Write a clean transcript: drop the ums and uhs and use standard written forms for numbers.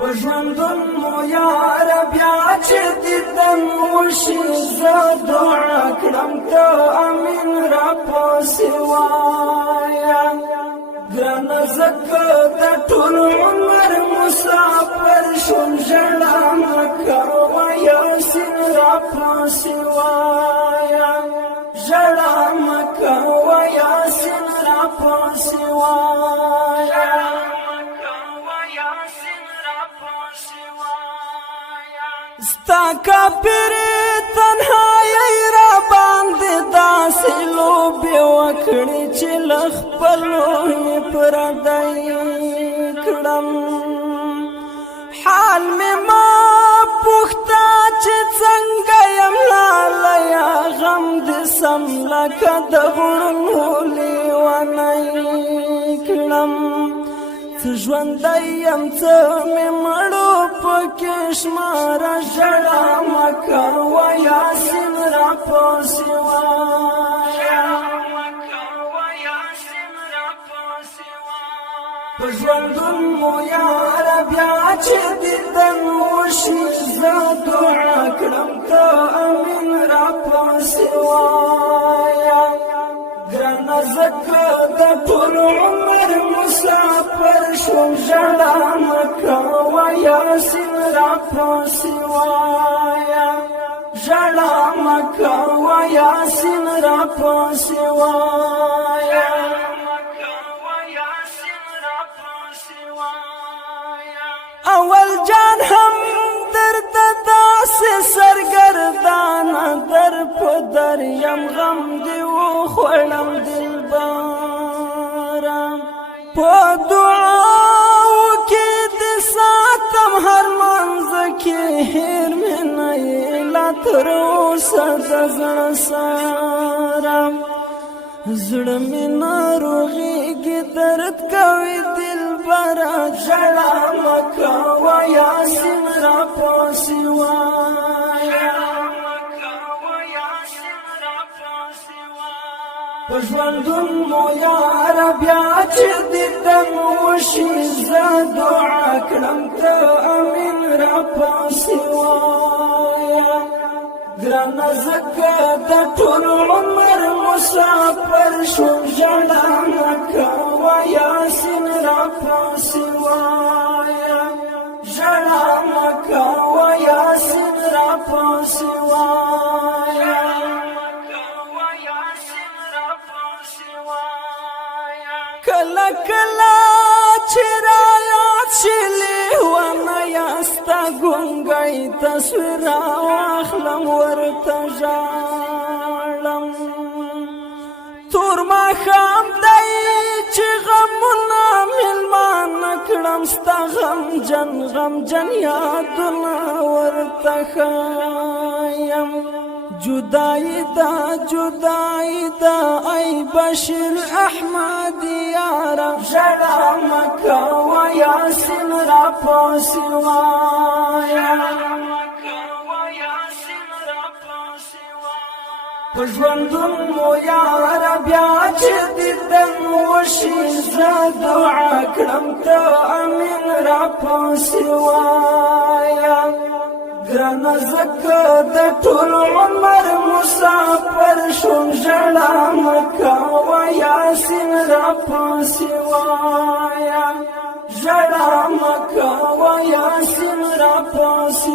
وژوندون مو یار بیا چې دیدن وشي زه دعا کړم ته امین را پسې وایه ګرانه ځکه د ټول عمر مسافر شوم ژړا مه کوه یاسین را پسې وایه ژړا مه کوه یاسین را پسې وایه ستا کافر تنهایی را باندې داسې لوبې وکړې چې له خپلو یې پردی کړم حال مې ما پوښته چې څنګه یم لالیه غم دې سم لکه د غرونو لیونی کړم څه ژوندی یم څه مې مړو پکې شماره ژړا مه کوه یاسین را پسې وایه په ژوندون مو یاره بیا چې دیدن وشي زه دعا کړم ته امین را پسې وایه ګرانه ځکه د ټول عمر مسافر شوم ژړا مه کوه یاسین را پسې وایه ژړا مه کوه یاسین را پسې وایه اول جان هم درد داسې سرګردانه در په در یم غم دې وخوړم دلبره په دعاو کې دې ساتم هر منځ کې هېر مې نه یې لا تر اوسه د زړه سره زړه مې ناروغېږي درد کوي دلبره ژړا مه کوه یاسین را پسې وایه په ژوندون مو یاره بیا چې دیدن وشي زه دعا کړم ته امین را پسې وایه ګرانه ځکه د ټول عمر مسافر شوم ژړا مه کوه یاسین را پسې وایه ژړا مه کوه یاسین را پسې وایه کله کله چې رایاد شي لیونیه ستا ګونګی تصویر راواخلم ورته ژاړم تور ماښام دی چې غمونه میلمانه کړم ستا غمجن یادونه ورته ښایم جدائی دا ای بشیر احمد یارا ژړا مه کوه یاسین را پسې وایه په ژوندون مو یاره بیا چې دیدن وشي زه دعا کړم ته امین را پسې وایه ګرانه ځکه د ټول عمر مسافر شوم ژړا مه کوه یاسین را پسې وایه ژړا مه کوه یاسین را پسې